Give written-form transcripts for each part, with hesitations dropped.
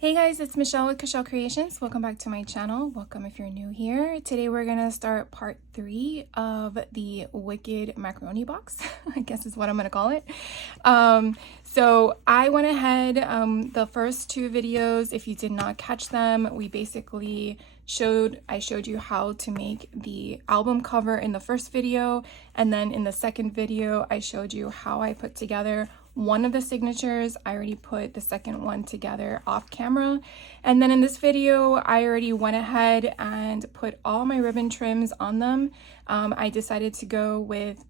Hey guys, it's Michelle with Michelle Creations. Welcome back to my channel. Welcome if you're new here. Today we're gonna start part 3 of the Wicked Macaroni box, I guess is what I'm gonna call it. So I went ahead, the first 2 videos, if you did not catch them, we basically I showed you how to make the album cover in the first video, and then in the second video I showed you how I put together one of the signatures. I already put the second one together off camera, and then in this video I already went ahead and put all my ribbon trims on them. I decided to go with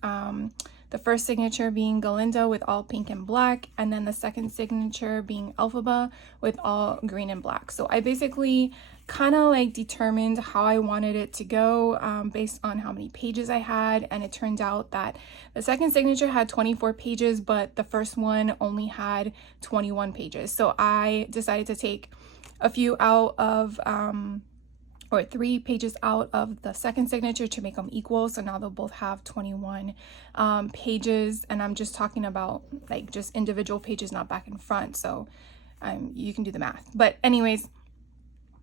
the first signature being Galinda with all pink and black, and then the second signature being Elphaba with all green and black. So I basically kind of like determined how I wanted it to go based on how many pages I had, and it turned out that the second signature had 24 pages, but the first one only had 21 pages. So I decided to take a few out of or 3 pages out of the second signature to make them equal, so now they'll both have 21 pages, and I'm just talking about like just individual pages, not back and front, so you can do the math. But anyways,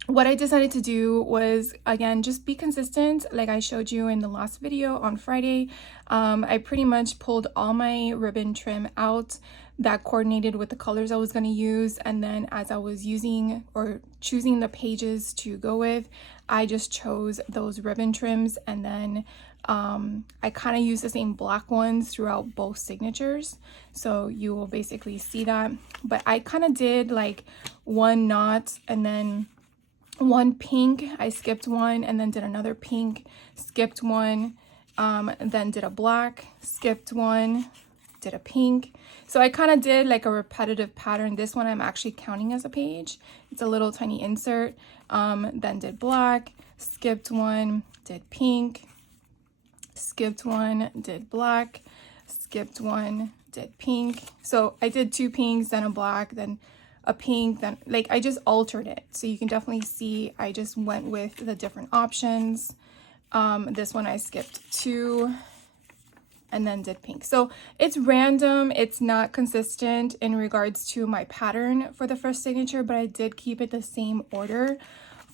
what I decided to do was, again, just be consistent like I showed you in the last video on Friday. I pretty much pulled all my ribbon trim out that coordinated with the colors I was going to use, and then as I was using or choosing the pages to go with, I just chose those ribbon trims, and then I kind of used the same black ones throughout both signatures, so you will basically see that. But I kind of did like one knot and then one pink, I skipped one, and then did another pink, skipped one, then did a black, skipped one, did a pink. So I kind of did like a repetitive pattern. This one I'm actually counting as a page. It's a little tiny insert. Then did black, skipped one, did pink, skipped one, did black, skipped one, did pink. So I did 2 pinks, then a black, then a pink, then like I just altered it, so you can definitely see I just went with the different options. This one I skipped 2 and then did pink. So it's random, it's not consistent in regards to my pattern for the first signature, but I did keep it the same order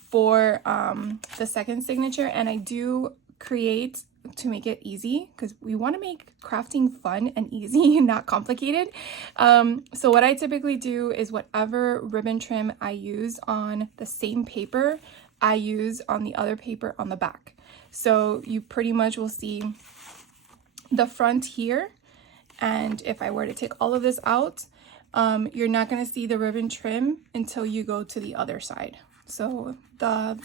for the second signature, and I do create to make it easy because we want to make crafting fun and easy and not complicated. So what I typically do is whatever ribbon trim I use on the same paper, I use on the other paper on the back. So you pretty much will see the front here, and if I were to take all of this out, you're not going to see the ribbon trim until you go to the other side. So the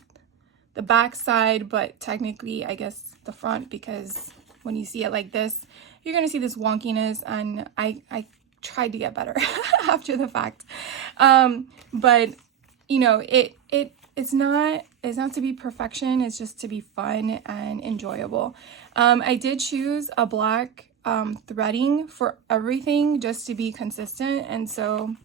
back side, but technically I guess the front, because when you see it like this, you're gonna see this wonkiness, and I tried to get better after the fact. But you know, it's not to be perfection, it's just to be fun and enjoyable. I did choose a black threading for everything just to be consistent, and so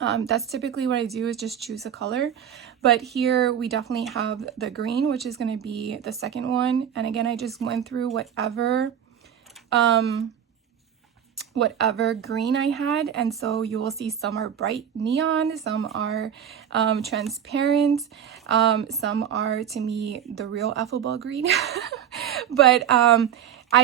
that's typically what I do, is just choose a color. But here we definitely have the green, which is going to be the second one. And again, I just went through whatever green I had. And so you will see some are bright neon, some are transparent, some are, to me, the real Elphaba green. But I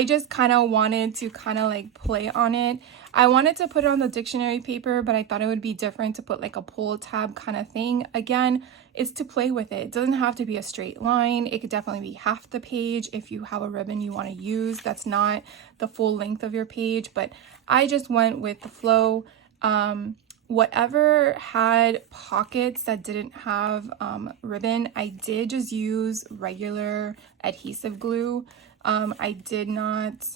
just kind of wanted to kind of like play on it. I wanted to put it on the dictionary paper, but I thought it would be different to put like a pull tab kind of thing. Again, it's to play with it. It doesn't have to be a straight line. It could definitely be half the page if you have a ribbon you want to use that's not the full length of your page. But I just went with the flow. Whatever had pockets that didn't have ribbon, I did just use regular adhesive glue. I did not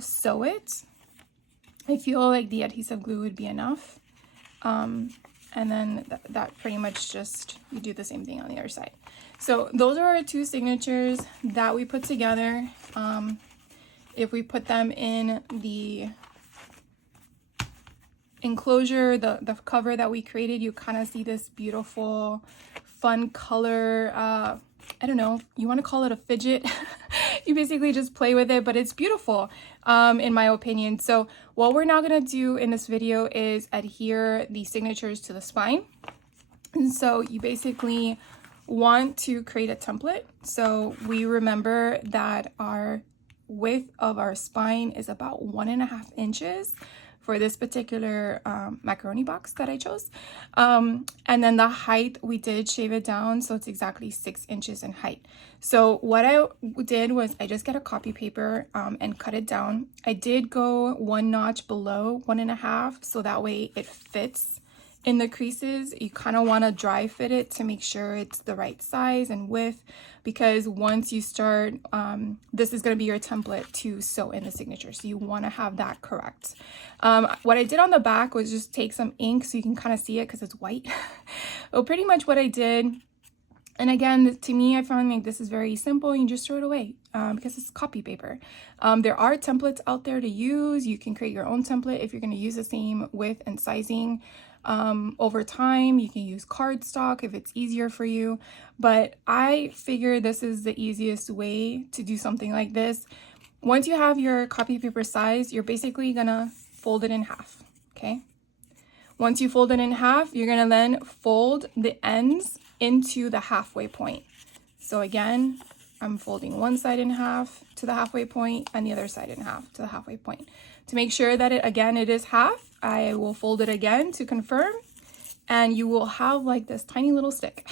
sew it. I feel like the adhesive glue would be enough. And then that pretty much just, you do the same thing on the other side. So those are our 2 signatures that we put together. If we put them in the enclosure, the cover that we created, you kind of see this beautiful fun color. I don't know, you want to call it a fidget. You basically just play with it, but it's beautiful in my opinion. So what we're now going to do in this video is adhere the signatures to the spine. And so you basically want to create a template. So we remember that our width of our spine is about 1.5 inches for this particular macaroni box that I chose. And then the height, we did shave it down, so it's exactly 6 inches in height. So what I did was I just get a copy paper and cut it down. I did go 1 notch below 1.5, so that way it fits in the creases. You kind of want to dry fit it to make sure it's the right size and width, because once you start, this is going to be your template to sew in the signature, so you want to have that correct. What I did on the back was just take some ink so you can kind of see it because it's white. Well, pretty much what I did, and again, to me, I found like this is very simple. You just throw it away because it's copy paper. There are templates out there to use. You can create your own template if you're going to use the same width and sizing. Over time, you can use cardstock if it's easier for you, but I figure this is the easiest way to do something like this. Once you have your copy paper size, you're basically gonna fold it in half, okay? Once you fold it in half, you're gonna then fold the ends into the halfway point. So again, I'm folding one side in half to the halfway point and the other side in half to the halfway point. To make sure that it is half, I will fold it again to confirm, and you will have like this tiny little stick.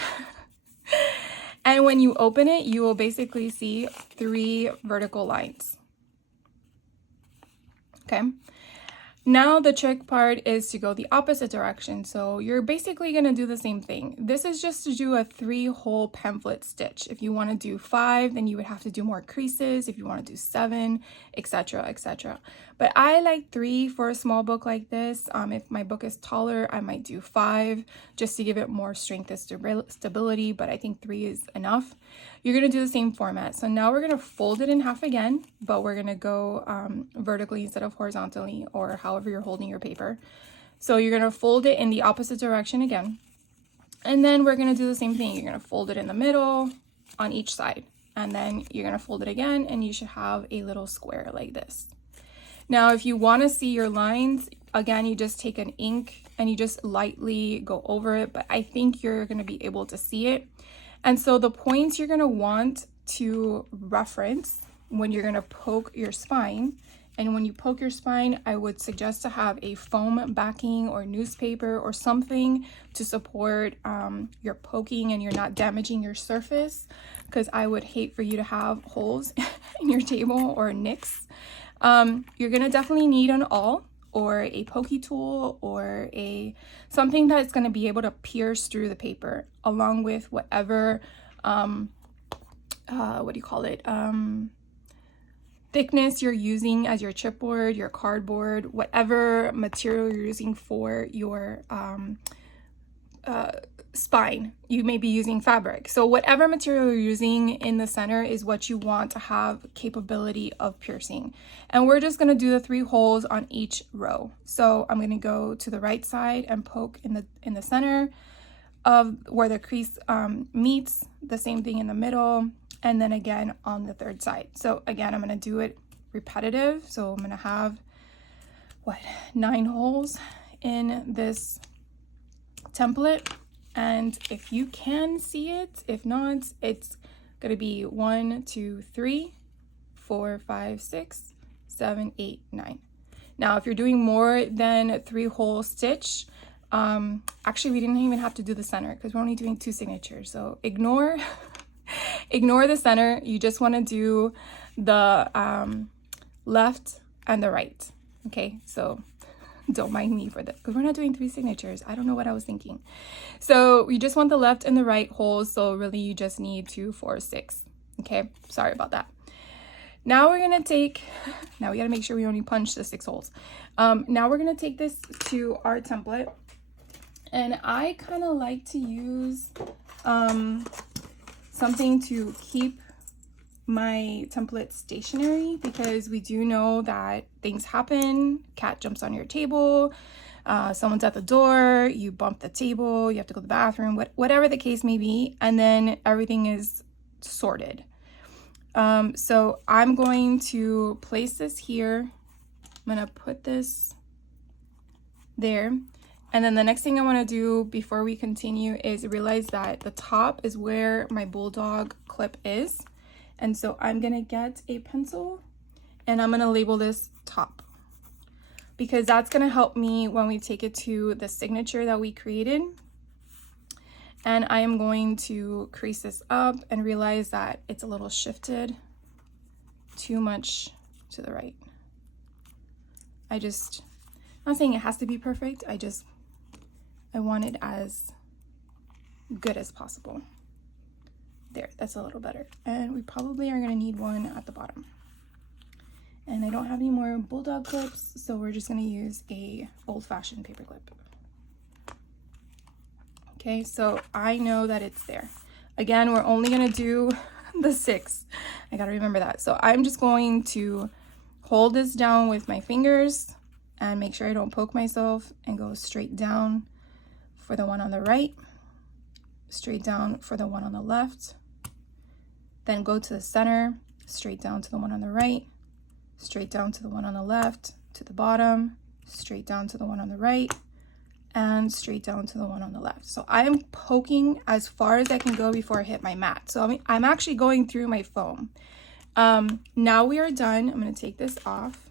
And when you open it, you will basically see 3 vertical lines. Okay. Now the trick part is to go the opposite direction. So you're basically going to do the same thing. This is just to do a 3-hole pamphlet stitch. If you want to do 5, then you would have to do more creases. If you want to do 7, etc., etc. But I like 3 for a small book like this. If my book is taller, I might do 5 just to give it more strength and stability, but I think 3 is enough. You're going to do the same format. So now we're going to fold it in half again, but we're going to go vertically instead of horizontally, or however you're holding your paper. So you're going to fold it in the opposite direction again. And then we're going to do the same thing. You're going to fold it in the middle on each side. And then you're going to fold it again, and you should have a little square like this. Now, if you want to see your lines, again, you just take an ink and you just lightly go over it, but I think you're going to be able to see it. And so the points you're going to want to reference when you're going to poke your spine, and when you poke your spine, I would suggest to have a foam backing or newspaper or something to support your poking and you're not damaging your surface, because I would hate for you to have holes in your table or nicks. You're going to definitely need an awl or a pokey tool or something that's going to be able to pierce through the paper, along with whatever thickness you're using as your chipboard, your cardboard, whatever material you're using for your spine. You may be using fabric. So whatever material you're using in the center is what you want to have capability of piercing. And we're just going to do the 3 holes on each row. So I'm going to go to the right side and poke in the center of where the crease meets, the same thing in the middle, and then again on the 3rd side. So again, I'm going to do it repetitive. So I'm going to have 9 holes in this template. And if you can see it, if not, it's going to be 1, 2, 3, 4, 5, 6, 7, 8, 9. Now, if you're doing more than 3-hole stitch, actually, we didn't even have to do the center because we're only doing 2 signatures. So ignore the center. You just want to do the left and the right. Okay, so don't mind me for this because we're not doing 3 signatures. I don't know what I was thinking. So you just want the left and the right holes. So really you just need 2, 4, 6. Okay, sorry about that. Now we're gonna now we gotta make sure we only punch the 6 holes. Now we're gonna take this to our template, and I kind of like to use something to keep my template stationary, because we do know that things happen. Cat jumps on your table, someone's at the door, you bump the table, you have to go to the bathroom, whatever the case may be, and then everything is sorted. So I'm going to place this here. I'm going to put this there. And then the next thing I want to do before we continue is realize that the top is where my bulldog clip is. And so I'm going to get a pencil and I'm going to label this top, because that's going to help me when we take it to the signature that we created. And I am going to crease this up and realize that it's a little shifted too much to the right. I'm not saying it has to be perfect. I want it as good as possible. There, that's a little better. And we probably are gonna need one at the bottom. And I don't have any more bulldog clips, so we're just gonna use a old-fashioned paper clip. Okay, so I know that it's there. Again, we're only gonna do the 6. I gotta remember that. So I'm just going to hold this down with my fingers and make sure I don't poke myself, and go straight down for the one on the right, straight down for the one on the left, then go to the center, straight down to the one on the right, straight down to the one on the left, to the bottom, straight down to the one on the right, and straight down to the one on the left. So I am poking as far as I can go before I hit my mat. So I'm actually going through my foam. Now we are done. I'm going to take this off.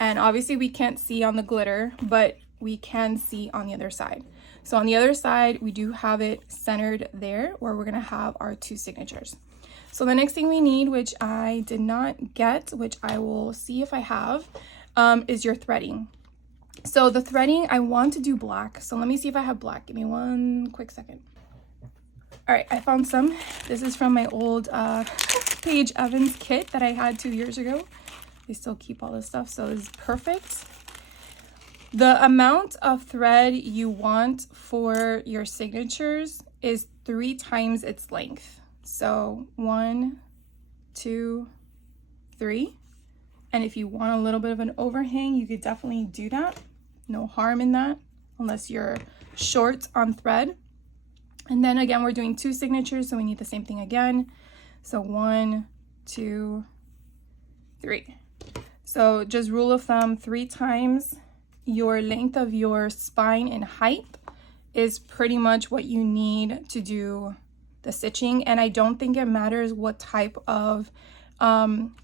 And obviously we can't see on the glitter, but we can see on the other side. So on the other side, we do have it centered there where we're going to have our 2 signatures. So the next thing we need, which I did not get, which I will see if I have, is your threading. So the threading, I want to do black. So let me see if I have black. Give me one quick second. All right, I found some. This is from my old Paige Evans kit that I had 2 years ago. They still keep all this stuff, so it's perfect. The amount of thread you want for your signatures is 3 times its length. So 1, 2, 3. And if you want a little bit of an overhang, you could definitely do that. No harm in that, unless you're short on thread. And then again, we're doing 2 signatures, so we need the same thing again. So 1, 2, 3. So just rule of thumb, 3 times your length of your spine in height is pretty much what you need to do the stitching. And I don't think it matters what type of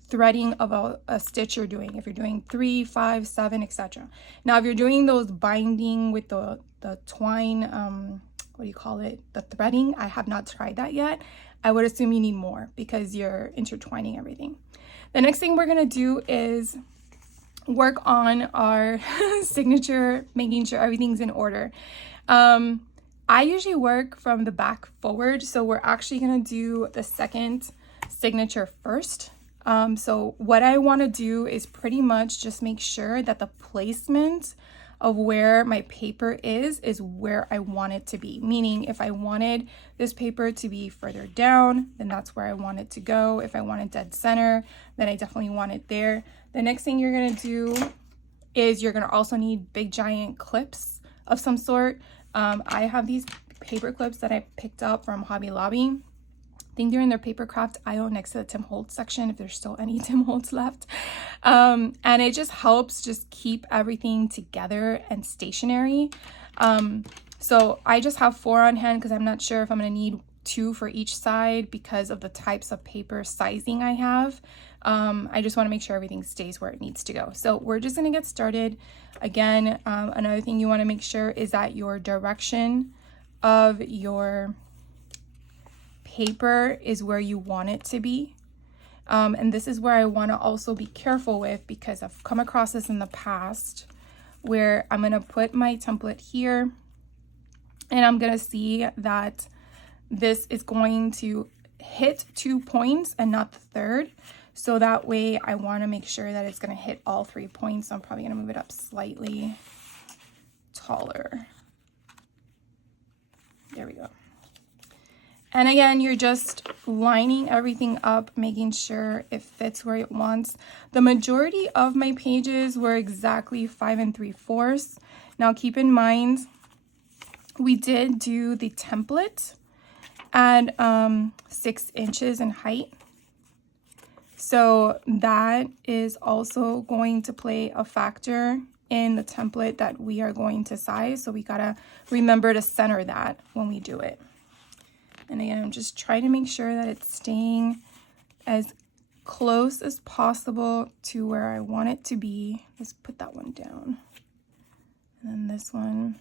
threading of a stitch you're doing, if you're doing 3, 5, 7, etc. Now if you're doing those binding with the twine, what do you call it, the threading, I have not tried that yet. I would assume you need more because you're intertwining everything. The next thing we're gonna do is work on our signature, making sure everything's in order. I usually work from the back forward, so we're actually gonna do the second signature first. So what I want to do is pretty much just make sure that the placement of where my paper is where I want it to be. Meaning if I wanted this paper to be further down, then that's where I want it to go. If I want it dead center, then I definitely want it there. The next thing you're gonna do is you're gonna also need big giant clips of some sort. I have these paper clips that I picked up from Hobby Lobby. I think they're in their paper craft aisle next to the Tim Holtz section, if there's still any Tim Holtz left. And it just helps just keep everything together and stationary. So I just have 4 on hand because I'm not sure if I'm going to need 2 for each side because of the types of paper sizing I have. I just want to make sure everything stays where it needs to go. So we're just going to get started. Again, another thing you want to make sure is that your direction of your paper is where you want it to be. And this is where I want to also be careful with, because I've come across this in the past where I'm going to put my template here and I'm going to see that this is going to hit 2 points and not the third. So that way I want to make sure that it's going to hit all 3 points. So I'm probably going to move it up slightly taller. There we go. And again, you're just lining everything up, making sure it fits where it wants. The majority of my pages were exactly 5 3/4. Now keep in mind, we did do the template at 6 inches in height. So that is also going to play a factor in the template that we are going to size. So we gotta remember to center that when we do it. And again, I'm just trying to make sure that it's staying as close as possible to where I want it to be. Let's put that one down. And then this one.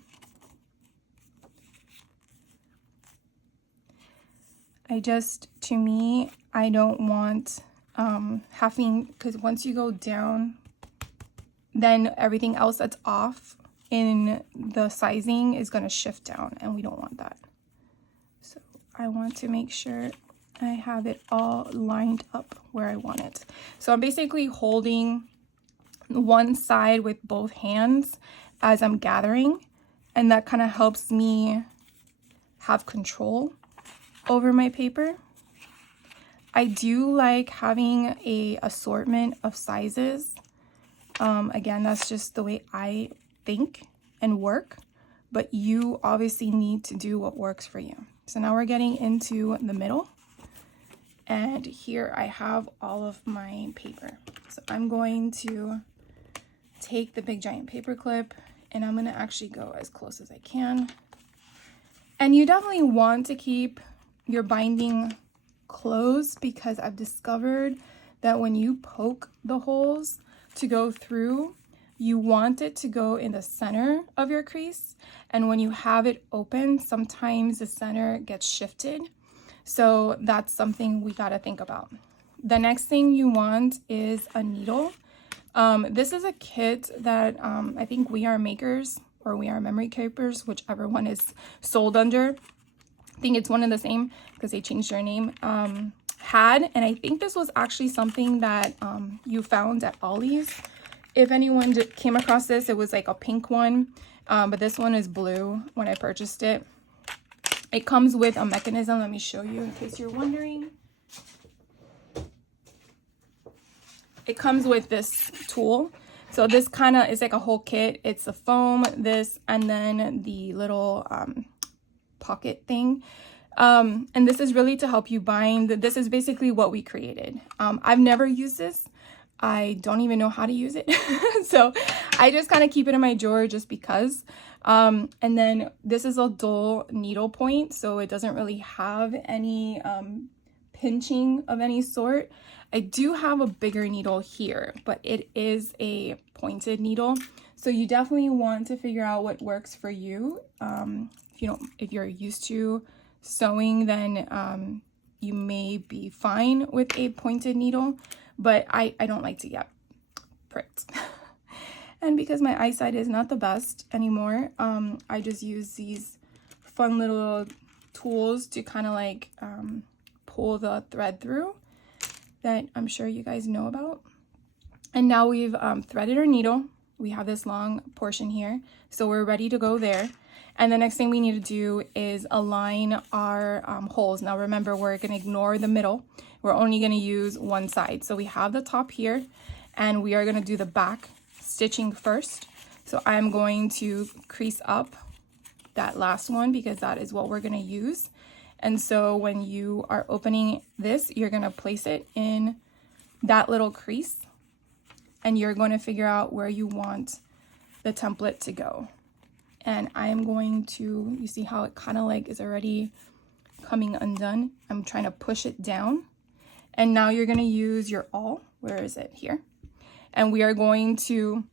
To me, I don't want having, because once you go down, then everything else that's off in the sizing is going to shift down, and we don't want that. So I want to make sure I have it all lined up where I want it. So I'm basically holding one side with both hands as I'm gathering, and that kind of helps me have control over my paper. I do like having a assortment of sizes. Again, that's just the way I think and work, but you obviously need to do what works for you. So now we're getting into the middle, and here I have all of my paper. So I'm going to take the big giant paper clip, and I'm going to actually go as close as I can. And you definitely want to keep your binding closed, because I've discovered that when you poke the holes to go through, you want it to go in the center of your crease, and when you have it open, sometimes the center gets shifted. So that's something we got to think about. The next thing you want is a needle. This is a kit that I think We Are Makers or We Are Memory Keepers, whichever one is sold under, I think it's one and the same because they changed their name, had. And I think this was actually something that you found at Ollie's. If anyone came across this, it was like a pink one, but this one is blue when I purchased it. It comes with a mechanism. Let me show you in case you're wondering. It comes with this tool. So this kind of is like a whole kit. It's the foam, this, and then the little pocket thing. And this is really to help you bind. This is basically what we created. I've never used this. I don't even know how to use it. So I just kind of keep it in my drawer just because. And then this is a dull needle point, so it doesn't really have any pinching of any sort. I do have a bigger needle here, but it is a pointed needle. So you definitely want to figure out what works for you. If you're used to sewing, then you may be fine with a pointed needle, but I don't like to get pricked. And because my eyesight is not the best anymore, I just use these fun little tools to kind of like pull the thread through that I'm sure you guys know about. And now we've threaded our needle. We have this long portion here, so we're ready to go there. And the next thing we need to do is align our holes. Now remember, we're going to ignore the middle. We're only going to use one side. So we have the top here, and we are going to do the back stitching first. So I'm going to crease up that last one because that is what we're going to use. And so when you are opening this, you're going to place it in that little crease, and you're going to figure out where you want the template to go. And I am going to, you see how it kind of like is already coming undone? I'm trying to push it down. And now you're going to use your awl. Where is it? Here. And we are going to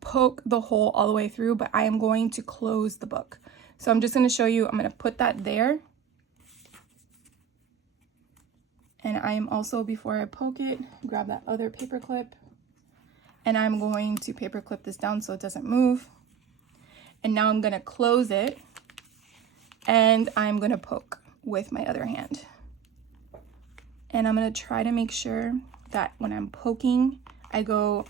poke the hole all the way through, but I am going to close the book. So I'm just going to show you, I'm going to put that there. And I am also, before I poke it, grab that other paper clip, and I'm going to paper clip this down so it doesn't move. And now I'm going to close it, and I'm going to poke with my other hand. And I'm going to try to make sure that when I'm poking, I go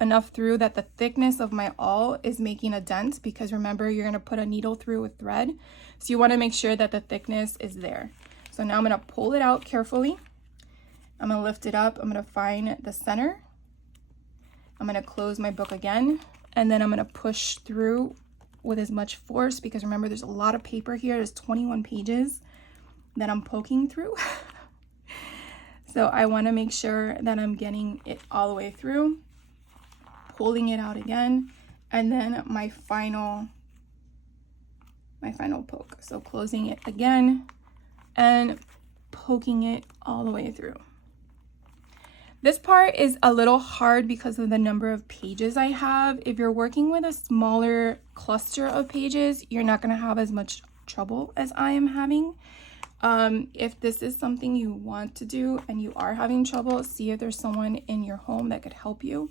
enough through that the thickness of my awl is making a dent, because remember, you're going to put a needle through with thread. So you want to make sure that the thickness is there. So now I'm going to pull it out carefully. I'm going to lift it up. I'm going to find the center. I'm going to close my book again, and then I'm going to push through with as much force, because remember, there's a lot of paper here. There's 21 pages that I'm poking through. So I want to make sure that I'm getting it all the way through. pulling it out again, and then my final poke. So closing it again and poking it all the way through. This part is a little hard because of the number of pages I have. If you're working with a smaller cluster of pages, you're not going to have as much trouble as I am having. If this is something you want to do and you are having trouble, see if there's someone in your home that could help you.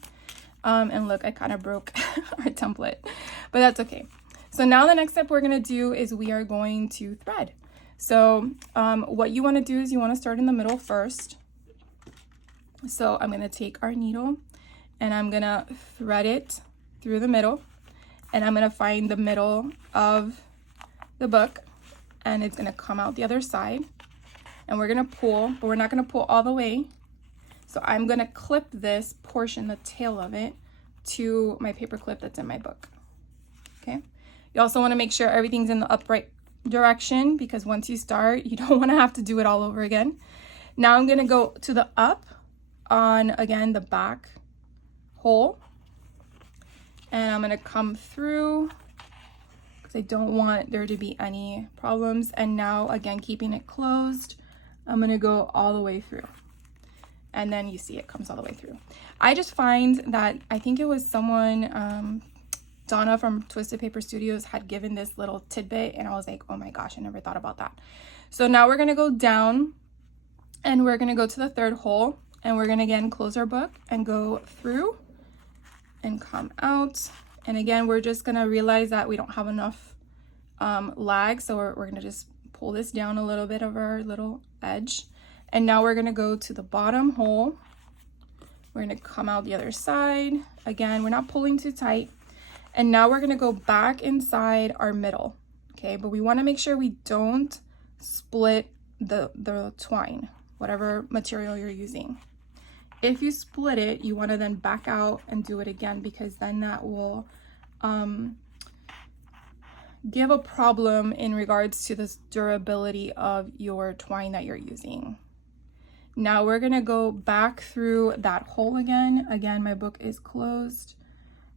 And look, I kind of broke our template, but that's okay. So now the next step we're going to do is we are going to thread. So what you want to do is you want to start in the middle first. So I'm going to take our needle and I'm going to thread it through the middle, and I'm going to find the middle of the book, and it's going to come out the other side, and we're going to pull, but we're not going to pull all the way. So I'm going to clip this portion, the tail of it, to my paper clip that's in my book. Okay. You also want to make sure everything's in the upright direction, because once you start, you don't want to have to do it all over again. Now I'm going to go to the up on, again, the back hole, and I'm going to come through because I don't want there to be any problems. And now, again, keeping it closed, I'm going to go all the way through, and then you see it comes all the way through. I just find that, I think it was someone, Donna from Twisted Paper Studios, had given this little tidbit, and I was like, oh my gosh, I never thought about that. So now we're going to go down, and we're going to go to the third hole, and we're going to again close our book and go through and come out. And again, we're just going to realize that we don't have enough lag, so we're going to just pull this down a little bit of our little edge. And now we're going to go to the bottom hole. We're going to come out the other side. Again, we're not pulling too tight. And now we're going to go back inside our middle. Okay, but we want to make sure we don't split the twine, whatever material you're using. If you split it, you want to then back out and do it again, because then that will give a problem in regards to the durability of your twine that you're using. Now we're going to go back through that hole again. Again, my book is closed,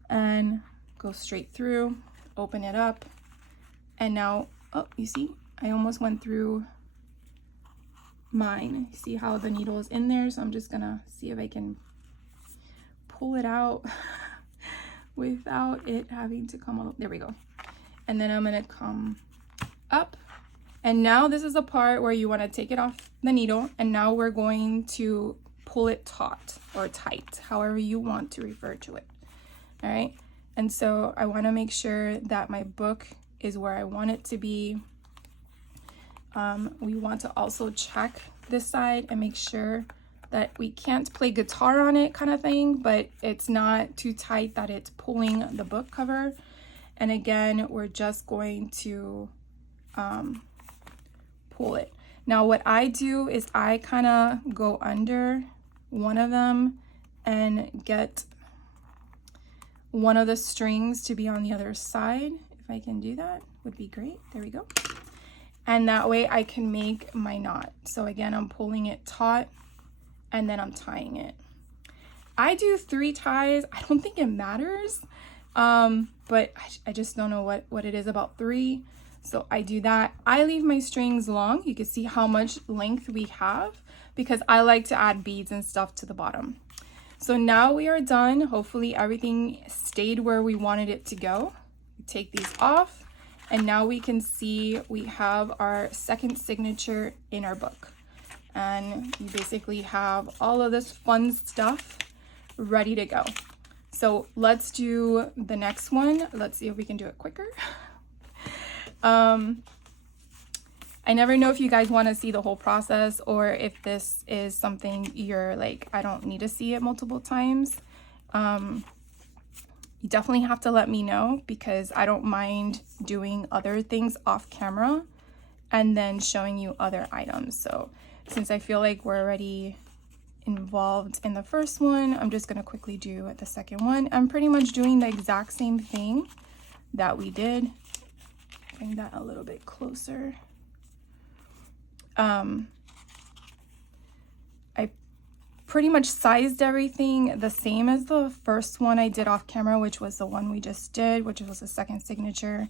and go straight through, open it up, and now, oh, you see, I almost went through mine. See how the needle is in there? So I'm just gonna see if I can pull it out without it having to come all, there we go. And then I'm gonna come up, and now this is the part where you want to take it off the needle, and now we're going to pull it taut or tight, however you want to refer to it. All right, and so I want to make sure that my book is where I want it to be. We want to also check this side and make sure that we can't play guitar on it, kind of thing, but it's not too tight that it's pulling the book cover. And again, we're just going to pull it. Now what I do is I kind of go under one of them and get one of the strings to be on the other side. If I can do that, would be great. There we go. And that way I can make my knot. So again, I'm pulling it taut, and then I'm tying it. I do 3 ties. I don't think it matters, but I just don't know what it is about 3. So I do that. I leave my strings long. You can see how much length we have, because I like to add beads and stuff to the bottom. So now we are done. Hopefully everything stayed where we wanted it to go. We take these off. And now we can see we have our second signature in our book. And you basically have all of this fun stuff ready to go. So let's do the next one. Let's see if we can do it quicker. I never know if you guys want to see the whole process, or if this is something you're like, I don't need to see it multiple times. You definitely have to let me know, because I don't mind doing other things off camera and then showing you other items. So since I feel like we're already involved in the first one, I'm just going to quickly do the second one. I'm pretty much doing the exact same thing that we did. Bring that a little bit closer. I pretty much sized everything the same as the first one I did off camera, which was the one we just did, which was the second signature.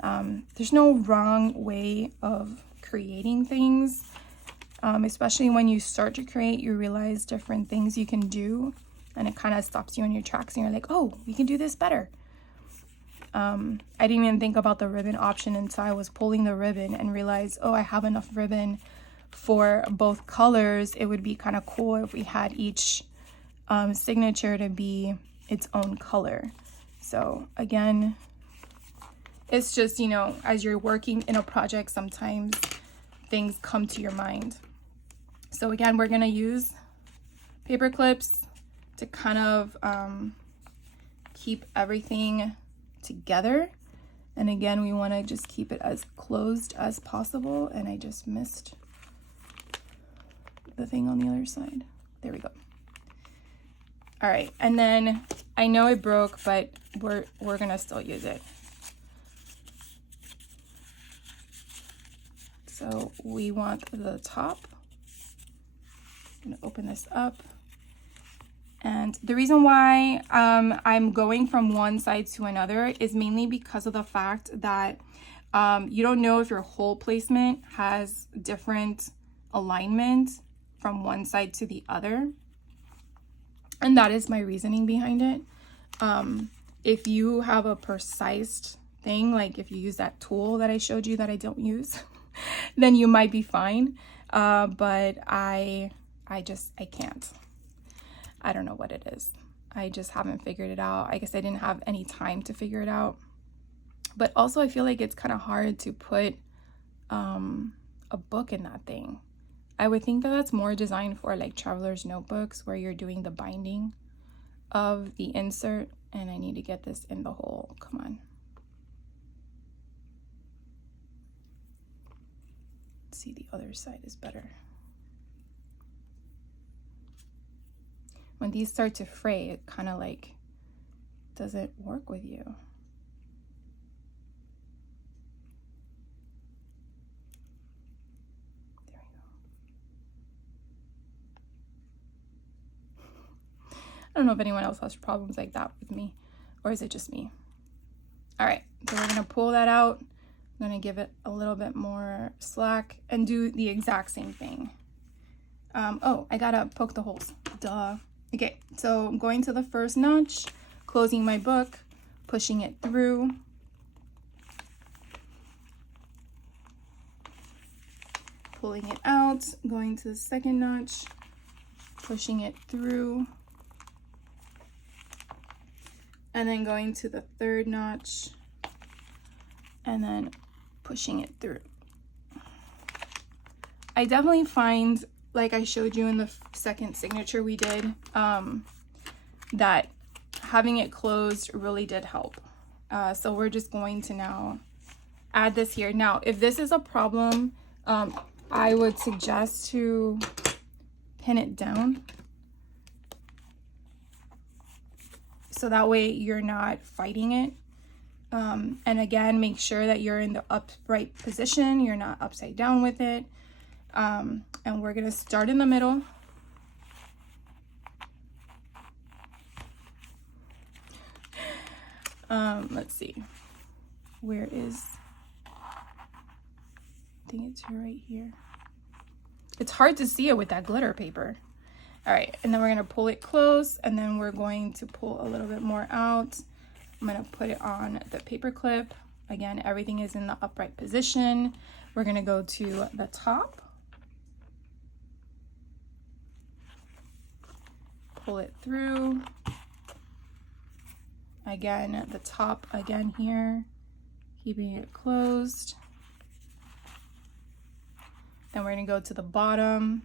There's no wrong way of creating things, especially when you start to create, you realize different things you can do, and it kind of stops you in your tracks and you're like, oh, we can do this better. I didn't even think about the ribbon option until I was pulling the ribbon and realized, oh, I have enough ribbon for both colors. It would be kind of cool if we had each signature to be its own color. So again, it's just, you know, as you're working in a project, sometimes things come to your mind. So again, we're gonna use paper clips to kind of keep everything together. And again, we want to just keep it as closed as possible. And I just missed the thing on the other side. There we go. All right, and then I know it broke, but we're gonna still use it. So we want the top. I'm gonna open this up. And the reason why I'm going from one side to another is mainly because of the fact that you don't know if your hole placement has different alignment from one side to the other. And that is my reasoning behind it. If you have a precise thing, like if you use that tool that I showed you that I don't use, then you might be fine. But I can't. I don't know what it is. I just haven't figured it out. I guess I didn't have any time to figure it out. But also I feel like it's kind of hard to put a book in that thing. I would think that that's more designed for like traveler's notebooks where you're doing the binding of the insert. And I need to get this in the hole. Come on. Let's see, the other side is better. When these start to fray, it kind of like doesn't work with you. There we go. I don't know if anyone else has problems like that with me, or is it just me? All right, so we're gonna pull that out. I'm gonna give it a little bit more slack and do the exact same thing. Oh, I gotta poke the holes, duh. Okay, so I'm going to the first notch, closing my book, pushing it through. Pulling it out, going to the second notch, pushing it through. And then going to the third notch, and then pushing it through. I definitely find, like I showed you in the second signature we did, that having it closed really did help. So we're just going to now add this here. Now, if this is a problem, I would suggest to pin it down. So that way you're not fighting it. And again, make sure that you're in the upright position. You're not upside down with it. And we're gonna start in the middle. Let's see, where is, I think it's right here. It's hard to see it with that glitter paper. All right, and then we're gonna pull it close, and then we're going to pull a little bit more out. I'm gonna put it on the paper clip. Again, everything is in the upright position. We're gonna go to the top. Pull it through. Again, the top again here, keeping it closed. Then we're gonna go to the bottom.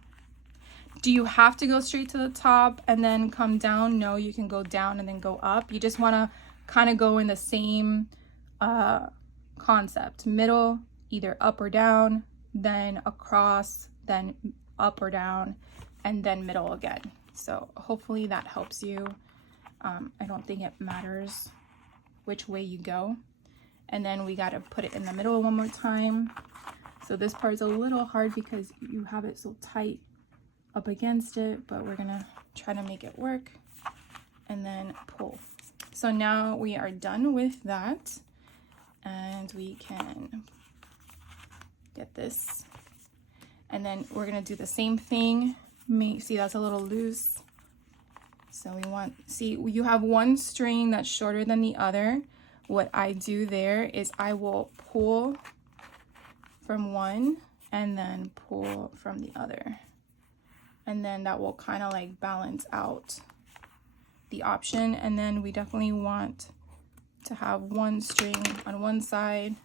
Do you have to go straight to the top and then come down? No, you can go down and then go up. You just wanna kind of go in the same concept. Middle, either up or down, then across, then up or down, and then middle again. So hopefully that helps you. I don't think it matters which way you go. And then we gotta put it in the middle one more time. So this part is a little hard because you have it so tight up against it, but we're gonna try to make it work, and then pull. So now we are done with that, and we can get this, and then we're gonna do the same thing. See, that's a little loose. So we want, see, you have one string that's shorter than the other. What I do there is I will pull from one and then pull from the other. And then that will kind of like balance out the option. And then we definitely want to have one string on one side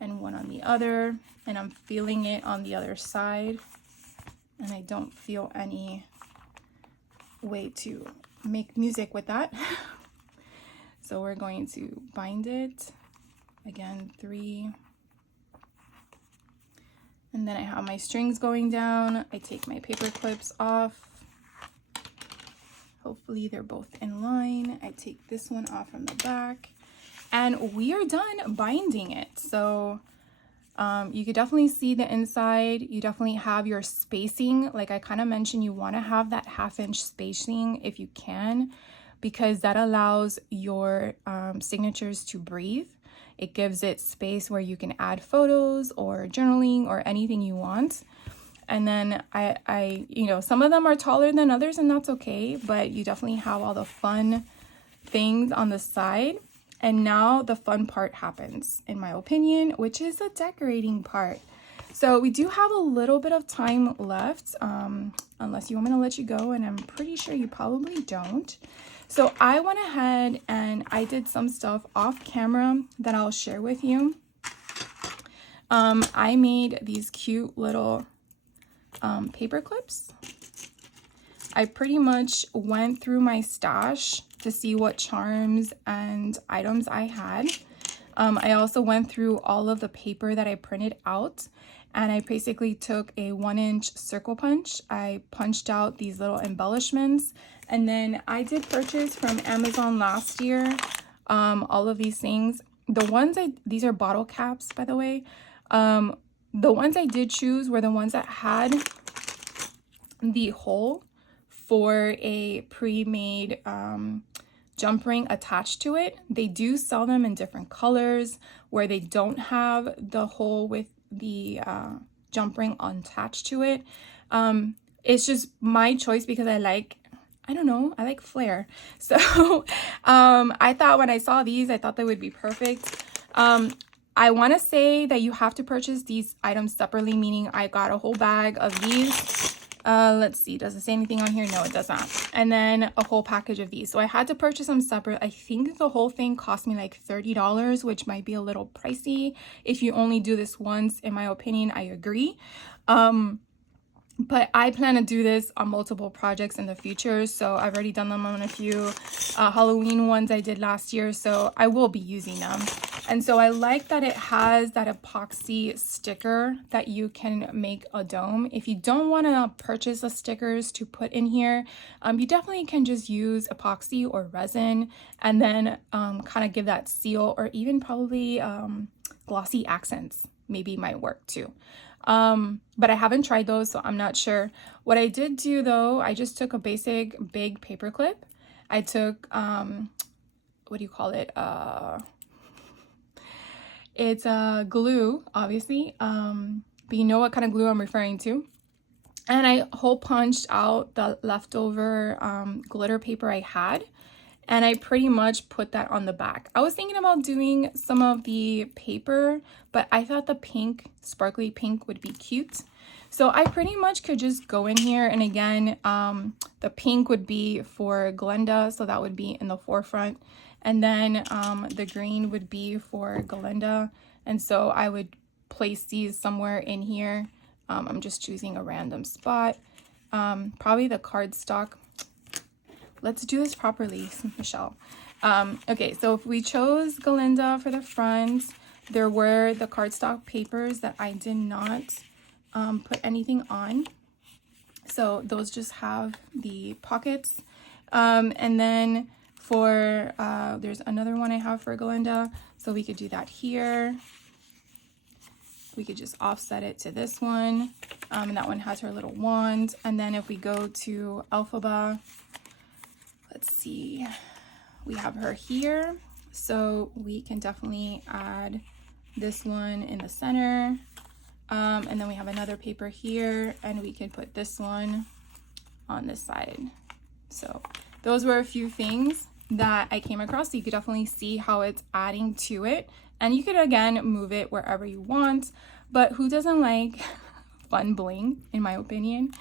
and one on the other. And I'm feeling it on the other side. And I don't feel any way to make music with that. So we're going to bind it again, 3, and then I have my strings going down. I take my paper clips off. Hopefully they're both in line. I take this one off from the back, and we are done binding it. So you could definitely see the inside. You definitely have your spacing. Like I kind of mentioned, you want to have that 1/2-inch spacing if you can, because that allows your signatures to breathe. It gives it space where you can add photos or journaling or anything you want. And then I you know, some of them are taller than others, and that's okay, but you definitely have all the fun things on the side. And now the fun part happens, in my opinion, which is the decorating part. So we do have a little bit of time left, unless you want me to let you go, and I'm pretty sure you probably don't. So I went ahead and I did some stuff off camera that I'll share with you. I made these cute little paper clips. I pretty much went through my stash to see what charms and items I had. I also went through all of the paper that I printed out, and I basically took a 1-inch circle punch. I punched out these little embellishments, and then I did purchase from Amazon last year all of these things. These are bottle caps, by the way. The ones I did choose were the ones that had the hole for a pre-made jump ring attached to it. They do sell them in different colors where they don't have the hole with the jump ring attached to it. It's just my choice because I like flair. So I thought when I saw these, I thought they would be perfect. I want to say that you have to purchase these items separately, meaning I got a whole bag of these. Let's see, does it say anything on here? No, it does not. And then a whole package of these. So I had to purchase them separate. I think the whole thing cost me like $30, which might be a little pricey if you only do this once. In my opinion, I agree. But I plan to do this on multiple projects in the future. So I've already done them on a few Halloween ones I did last year. So I will be using them. And so I like that it has that epoxy sticker that you can make a dome. If you don't want to purchase the stickers to put in here, you definitely can just use epoxy or resin and then kind of give that seal, or even probably glossy accents maybe might work too. But I haven't tried those, so I'm not sure. What I did do though, I just took a basic big paper clip. I took, what do you call it? It's glue, obviously, but you know what kind of glue I'm referring to. And I hole punched out the leftover glitter paper I had, and I pretty much put that on the back. I was thinking about doing some of the paper, but I thought the pink, sparkly pink would be cute. So I pretty much could just go in here, and again, the pink would be for Glenda, so that would be in the forefront. And then the green would be for Galinda. And so I would place these somewhere in here. I'm just choosing a random spot. Probably the cardstock. Let's do this properly, Michelle. Okay, so if we chose Galinda for the front, there were the cardstock papers that I did not put anything on. So those just have the pockets. And then for there's another one I have for Galinda, so we could do that here. we could just offset it to this one. And that one has her little wand. And then if we go to Alphaba, let's see, we have her here. So we can definitely add this one in the center. And then we have another paper here, and we can put this one on this side. So those were a few things that I came across. So you could definitely see how it's adding to it. And you could, again, move it wherever you want. But who doesn't like fun bling, in my opinion?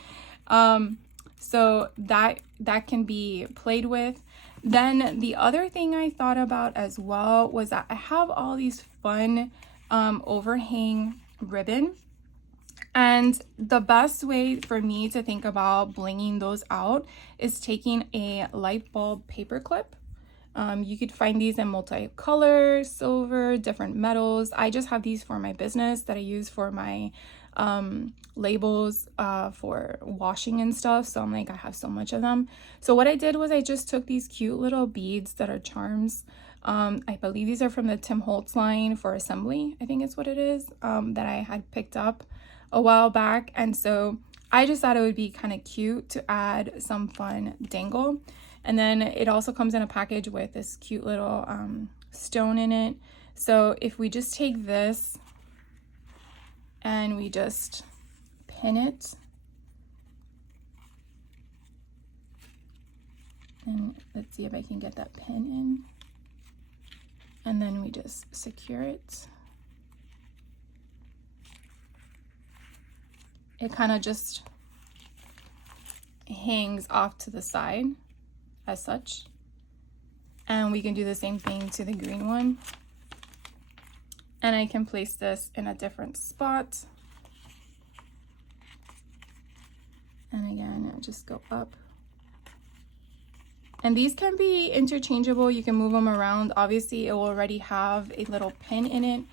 So that can be played with. Then the other thing I thought about as well was that I have all these fun overhang ribbon. And the best way for me to think about blinging those out is taking a light bulb paper clip. You could find these in multicolor, silver, different metals. I just have these for my business that I use for my labels for washing and stuff. So I'm like, I have so much of them. So what I did was I just took these cute little beads that are charms. I believe these are from the Tim Holtz line for assembly, I think it's what it is, that I had picked up a while back. And so I just thought it would be kind of cute to add some fun dangle. And then it also comes in a package with this cute little stone in it. So if we just take this and we just pin it, and let's see if I can get that pin in, and then we just secure it. It kind of just hangs off to the side as such. And we can do the same thing to the green one. And I can place this in a different spot. And again, I'll just go up. And these can be interchangeable. You can move them around. Obviously, it will already have a little pin in it,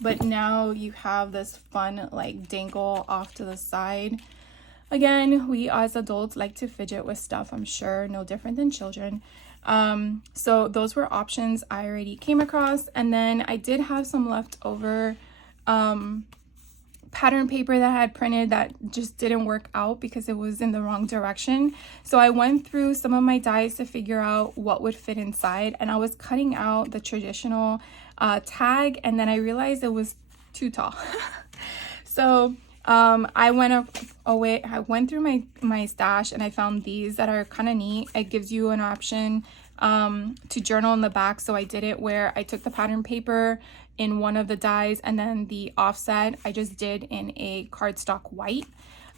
but now you have this fun like dangle off to the side. Again, we as adults like to fidget with stuff, I'm sure, no different than children. So those were options I already came across. And then I did have some leftover pattern paper that I had printed that just didn't work out because it was in the wrong direction. So I went through some of my dies to figure out what would fit inside, and I was cutting out the traditional tag, and then I realized it was too tall. So I went through my stash, and I found these that are kind of neat. It gives you an option to journal in the back. So I did it where I took the pattern paper in one of the dies, and then the offset I just did in a cardstock white.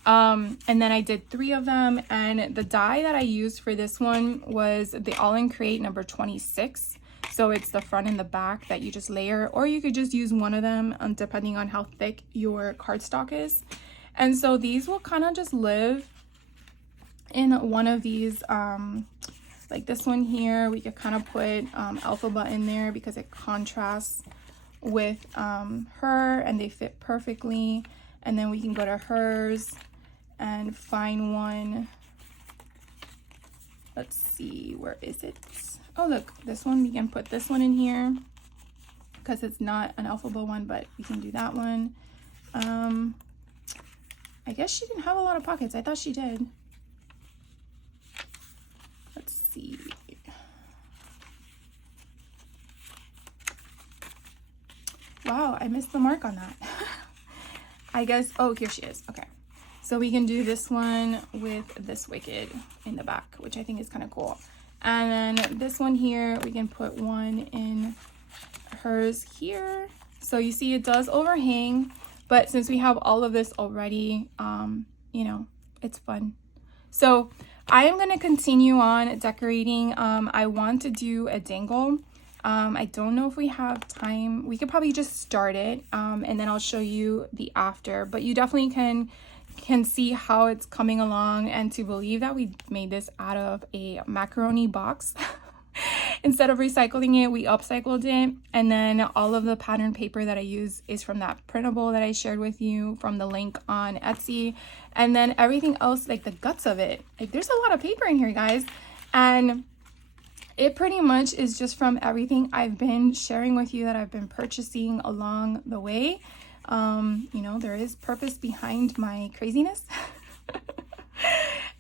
And then I did 3 of them, and the die that I used for this one was the All in Create number 26. So it's the front and the back that you just layer, or you could just use one of them depending on how thick your cardstock is. And so these will kind of just live in one of these, like this one here. We could kind of put Alphaba in there because it contrasts with her, and they fit perfectly. And then we can go to hers and find one. Let's see, where is it? Oh, look, this one, we can put this one in here because it's not an Alphaba one, but we can do that one. I guess she didn't have a lot of pockets. I thought she did. Let's see. Wow, I missed the mark on that. I guess, oh, here she is. Okay. So we can do this one with this Wicked in the back, which I think is kind of cool. And then this one here, we can put one in hers here. So you see it does overhang, but since we have all of this already, you know, it's fun. So I am going to continue on decorating. I want to do a dangle. I don't know if we have time. We could probably just start it, and then I'll show you the after, but you definitely can see how it's coming along. And to believe that we made this out of a macaroni box instead of recycling it, we upcycled it. And then all of the pattern paper that I use is from that printable that I shared with you from the link on Etsy. And then everything else, like the guts of it, like there's a lot of paper in here, guys, and it pretty much is just from everything I've been sharing with you that I've been purchasing along the way. You know, there is purpose behind my craziness.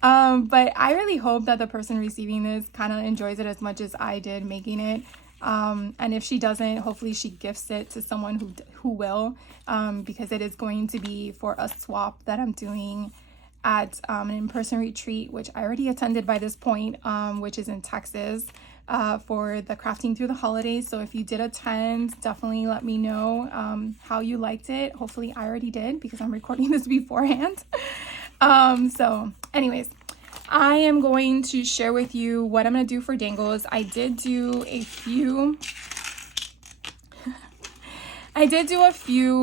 But I really hope that the person receiving this kind of enjoys it as much as I did making it. And if she doesn't, hopefully she gifts it to someone who will, because it is going to be for a swap that I'm doing at an in-person retreat, which I already attended by this point, which is in Texas, for the Crafting Through the Holidays. So if you did attend, definitely let me know how you liked it. Hopefully I already did, because I'm recording this beforehand. So anyways, I am going to share with you what I'm going to do for dangles. I did do a few,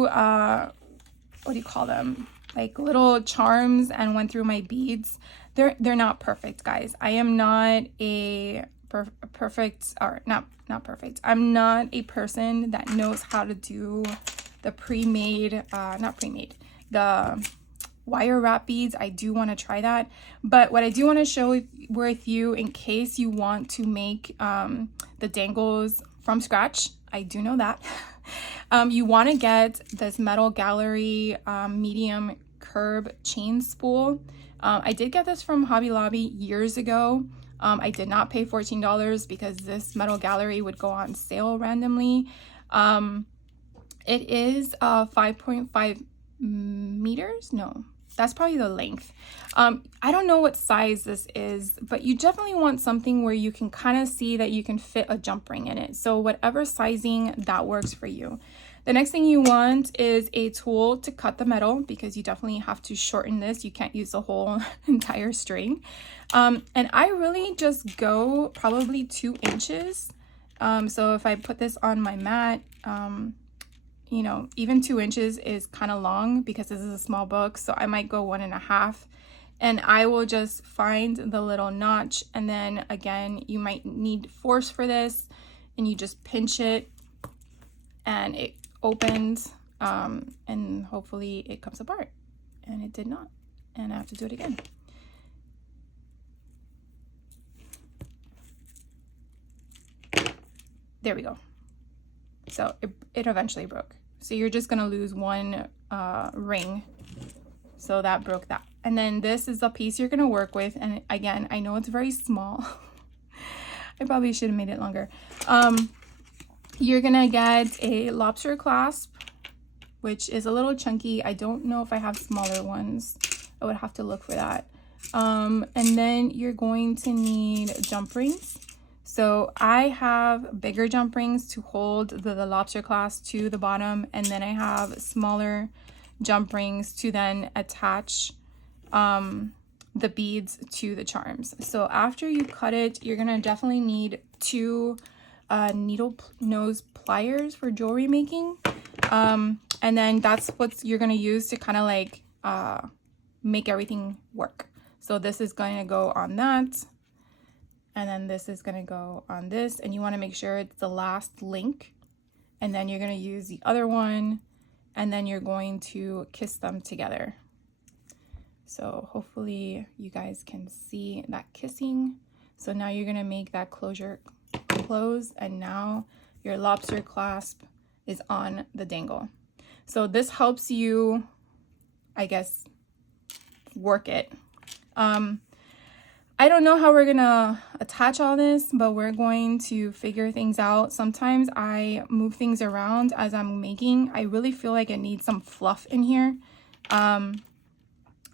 what do you call them? Like little charms, and went through my beads. They're not perfect, guys. I am not a perfect, or not perfect. I'm not a person that knows how to do the the wire wrap beads. I do want to try that, but what I do want to show with you, in case you want to make the dangles from scratch, I do know that you want to get this Metal Gallery medium curb chain spool. I did get this from Hobby Lobby years ago. I did not pay $14 because this Metal Gallery would go on sale randomly. It is 5.5 meters. No, that's probably the length. I don't know what size this is, but you definitely want something where you can kind of see that you can fit a jump ring in it. So whatever sizing that works for you. The next thing you want is a tool to cut the metal, because you definitely have to shorten this. You can't use the whole entire string. And I really just go probably 2 inches. So if I put this on my mat, you know, even 2 inches is kind of long because this is a small book. So I might go 1.5, and I will just find the little notch. And then again, you might need force for this, and you just pinch it and it opens, and hopefully it comes apart. And it did not, and I have to do it again. There we go. So it eventually broke. So you're just gonna lose one ring. So that broke that. And then this is the piece you're gonna work with. And again, I know it's very small. I probably should have made it longer. You're gonna get a lobster clasp, which is a little chunky. I don't know if I have smaller ones. I would have to look for that. And then you're going to need jump rings. So I have bigger jump rings to hold the lobster clasp to the bottom, and then I have smaller jump rings to then attach the beads to the charms. So after you cut it, you're gonna definitely need 2 needle nose pliers for jewelry making, and then that's what you're gonna use to kind of like make everything work. So this is going to go on that, and then this is going to go on this, and you want to make sure it's the last link, and then you're going to use the other one, and then you're going to kiss them together. So hopefully you guys can see that kissing. So now you're going to make that closure close, and now your lobster clasp is on the dangle. So this helps you, I guess, work it. I don't know how we're gonna attach all this, but we're going to figure things out. Sometimes I move things around as I'm making. I really feel like it needs some fluff in here. And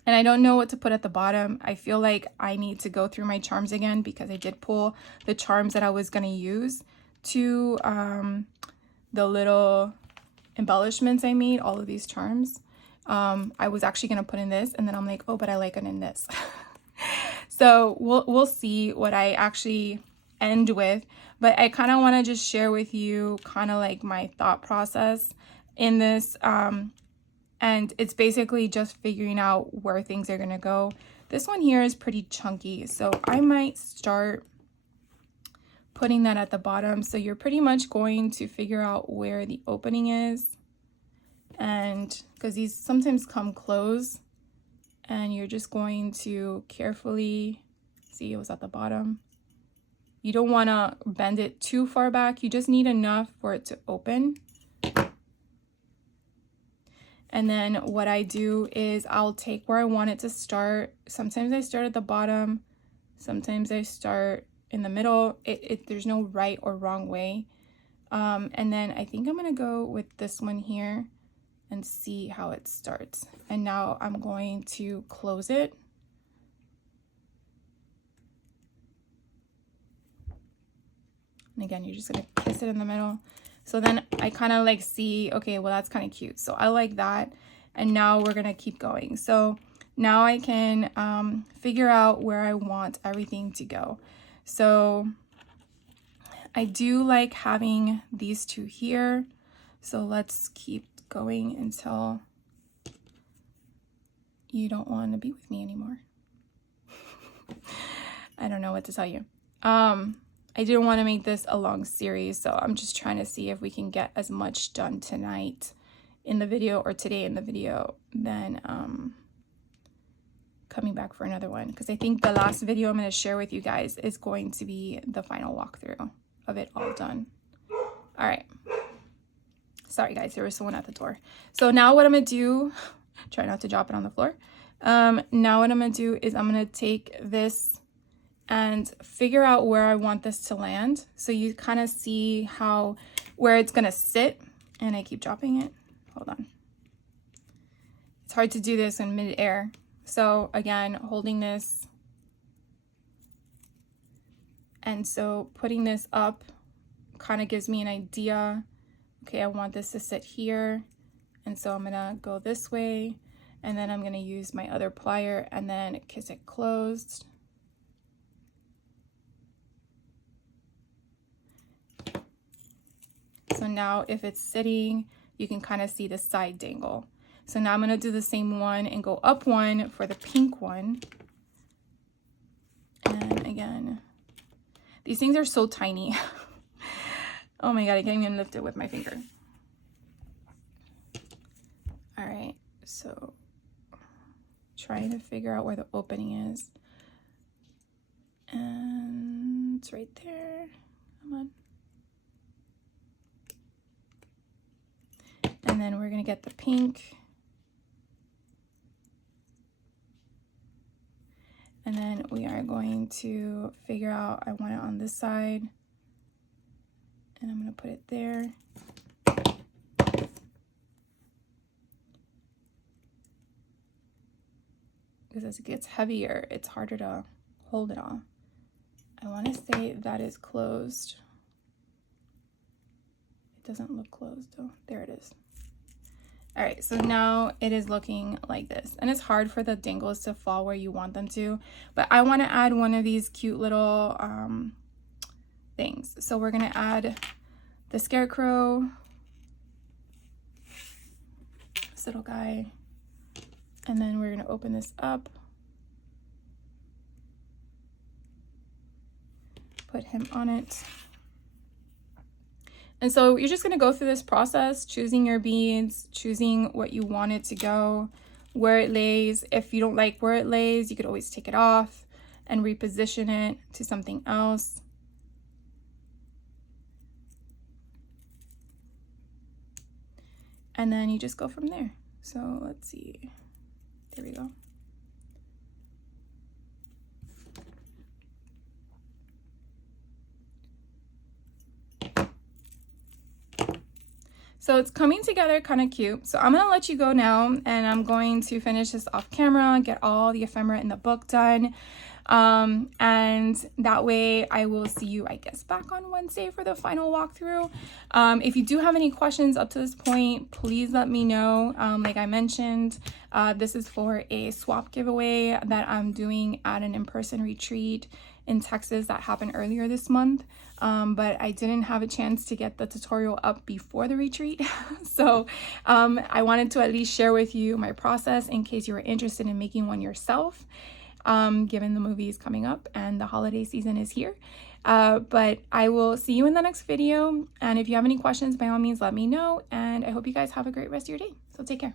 I don't know what to put at the bottom. I feel like I need to go through my charms again, because I did pull the charms that I was gonna use to the little embellishments I made, all of these charms. I was actually gonna put in this, and then I'm like, oh, but I like it in this. So we'll see what I actually end with, but I kind of want to just share with you kind of like my thought process in this, and it's basically just figuring out where things are gonna go. This one here is pretty chunky, so I might start putting that at the bottom. So you're pretty much going to figure out where the opening is, and because these sometimes come closed, and you're just going to carefully see, it was at the bottom. You don't want to bend it too far back. You just need enough for it to open. And then what I do is I'll take where I want it to start. Sometimes I start at the bottom, sometimes I start in the middle. There's no right or wrong way. And then I think I'm gonna go with this one here and see how it starts. And now I'm going to close it. And again, you're just gonna kiss it in the middle. So then I kind of like see, okay, well, that's kind of cute. So I like that. And now we're gonna keep going. So now I can figure out where I want everything to go. So I do like having these two here. So let's keep going until you don't want to be with me anymore. I don't know what to tell you. I didn't want to make this a long series, so I'm just trying to see if we can get as much done tonight in the video or today in the video than coming back for another one, because I think the last video I'm going to share with you guys is going to be the final walkthrough of it all done. All right. Sorry guys, there was someone at the door. So now what I'm going to do, try not to drop it on the floor. Now what I'm going to do is I'm going to take this and figure out where I want this to land. So you kind of see where it's gonna sit, and I keep dropping it. Hold on. It's hard to do this in mid-air. So again, holding this. And so putting this up kind of gives me an idea. Okay, I want this to sit here. And so I'm gonna go this way, and then I'm gonna use my other plier and then kiss it closed. So now if it's sitting, you can kind of see the side dangle. So now I'm going to do the same one and go up one for the pink one. And again, these things are so tiny. Oh my God, I can't even lift it with my finger. All right, so trying to figure out where the opening is. And it's right there. Come on. And then we're gonna get the pink. And then we are going to figure out, I want it on this side. And I'm gonna put it there. Because as it gets heavier, it's harder to hold it all. I wanna say that is closed. It doesn't look closed though. There it is. All right, so now it is looking like this, and it's hard for the dangles to fall where you want them to, but I want to add one of these cute little things. So we're going to add the scarecrow, this little guy, and then we're going to open this up, put him on it. And so you're just going to go through this process, choosing your beads, choosing what you want it to go, where it lays. If you don't like where it lays, you could always take it off and reposition it to something else. And then you just go from there. So let's see. There we go. So it's coming together kind of cute. So I'm going to let you go now, and I'm going to finish this off camera, get all the ephemera in the book done. And that way I will see you, I guess, back on Wednesday for the final walkthrough. If you do have any questions up to this point, please let me know. Like I mentioned, this is for a swap giveaway that I'm doing at an in-person retreat in Texas that happened earlier this month. But I didn't have a chance to get the tutorial up before the retreat. So I wanted to at least share with you my process in case you were interested in making one yourself, given the movie is coming up and the holiday season is here. But I will see you in the next video. And if you have any questions, by all means, let me know. And I hope you guys have a great rest of your day. So take care.